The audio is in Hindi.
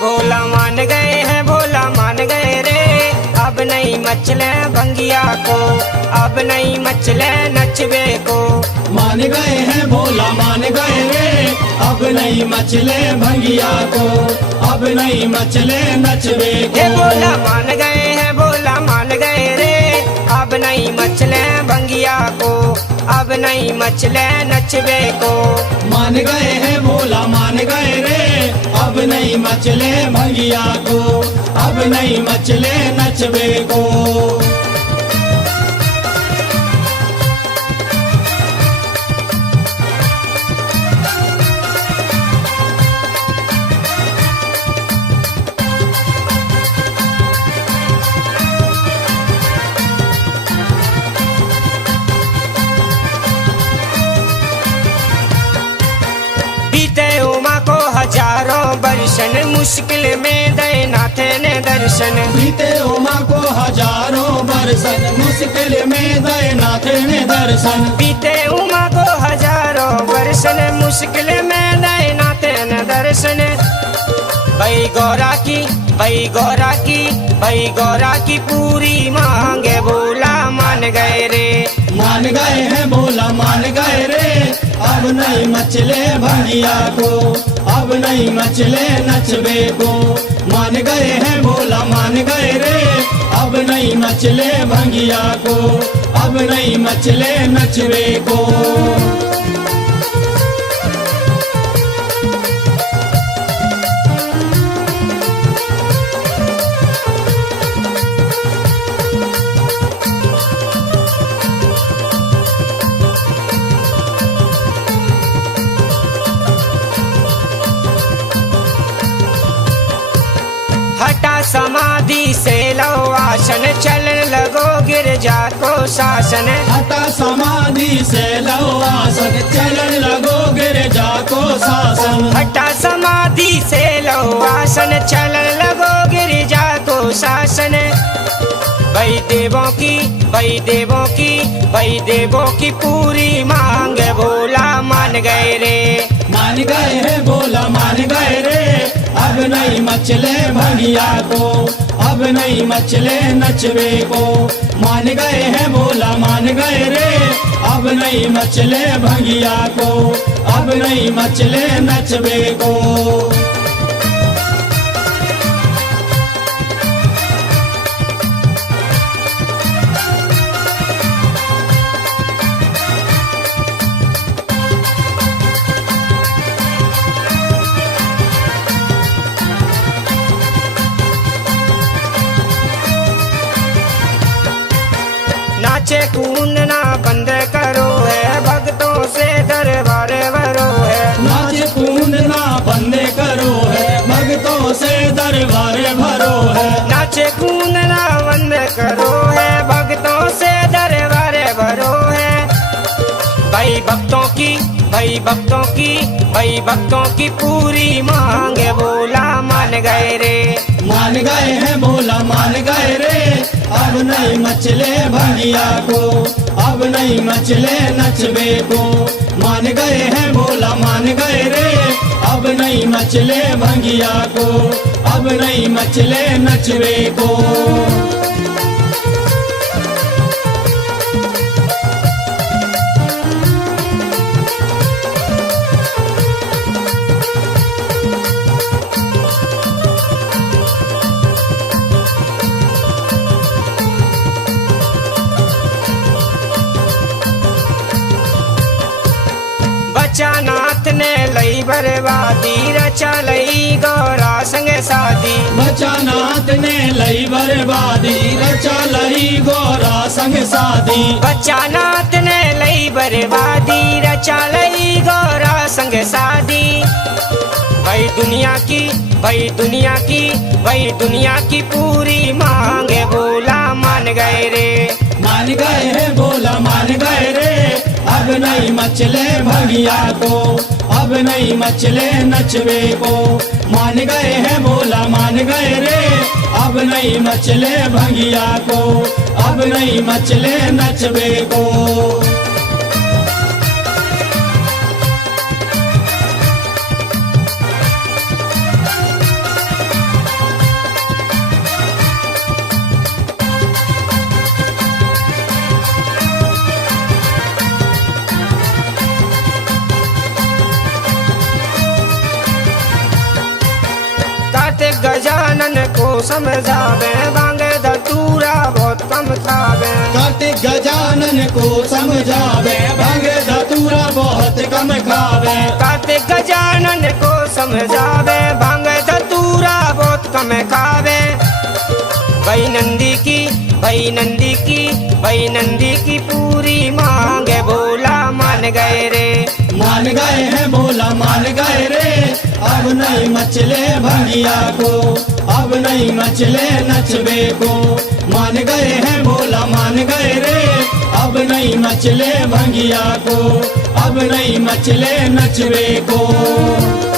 भोला मान गए हैं, भोला मान गए रे। अब नहीं मचले भंगिया को, अब नहीं मचले नचबे को। मान गए हैं भोला मान गए रे, अब नहीं मचले भंगिया को, अब नहीं मचले नचबे को। हे भोला मान गए हैं, भोला मान गए रे। अब नहीं मचले भंगिया को, अब नहीं मचले नचबे को। मान गए हैं भोला मान गए रे, अब नहीं मचले भंगिया को, अब नहीं मचले नचबे को। बीते उमा को हजारों दर्शन, मुश्किल में दे नाथे ने दर्शन। बीते उमा को हजारों बरसन, मुश्किल में दे नाथ ने दर्शन। बीते उमा को हजारों दर्शन, मुश्किल में दे नाथे ने दर्शन। भाई गौरा की, भाई गौरा की, भाई गौरा की पूरी मांगे भोला मान गए रे। मान गए हैं भोला मान गए रे, अब नहीं मचले भंगिया को, अब नहीं मचले नचबे को। मान गए हैं भोला मान गए रे, अब नहीं मचले भंगिया को, अब नहीं मचले नचबे को। हटा समाधि से लो आसन, चलन लगो गिरजा को शासन। हटा समाधि से लो आसन, चलन लगो गिरजा को शासन। हटा समाधि से लो आसन, चलन लगो गिरजा को शासन। भाई देवों की, भाई देवों की, भाई देवों की पूरी मांग भोला मान गए रे। मान गए हैं भोला मान गए रे, अब नहीं मचले भंगिया को, अब नहीं मचले नचबे को। मान गए हैं भोला मान गए रे, अब नहीं मचले भंगिया को, अब नहीं मचले नचबे को। नाचे कूदना बंद करो है, भक्तों से दरबार भरो है। नाच कूदना बंद करो है, भक्तों से दरबार भरो है। नाचे कूदना बंद करो है, भक्तों से दरबार भरो है। भाई भक्तों की, भाई भक्तों की, भाई भक्तों की पूरी मांग भोला मान गए रे। मान गए हैं भोला मान गए रे, अब नहीं मचले भंगिया को, अब नहीं मचले नचबे को। मान गए हैं भोला मान गए रे, अब नहीं मचले भंगिया को, अब नहीं मचले नचबे को। बचानाथ ने लई बर्बादी, रचा लई गौरा संगे शादी। बचानाथ ने लई बर्बादी, रचा लई गौरा संग शादी। बचानाथ ने लई बर्बादी, रचा लई गौरा संग शादी। भाई दुनिया की, भाई दुनिया की, भाई दुनिया की पूरी मांगे भोला मान गए रे। मान गए हैं भोला मान गए रे, अब नहीं मचले भंगिया को, अब नहीं मचले नचबे को। मान गए हैं भोला मान गए रे, अब नहीं मचले भंगिया को, अब नहीं मचले नचबे को। समझावे, भांग धतूरा बहुत कम खावे। कार्तिक गजानन को समझावे, भांग धतूरा बहुत कम खावे। कार्तिक गजानन को समझावे, भांग धतूरा बहुत कम खावे। भाई नंदी की, भाई नंदी की, भाई नंदी की पूरी मांगे भोला मान गए रे। मान गए हैं भोला मान गए रे, अब नहीं मचले भंगिया को, अब नहीं मचले नचबे को। मान गए हैं भोला मान गए रे, अब नहीं मचले भंगिया को, अब नहीं मचले नचबे को।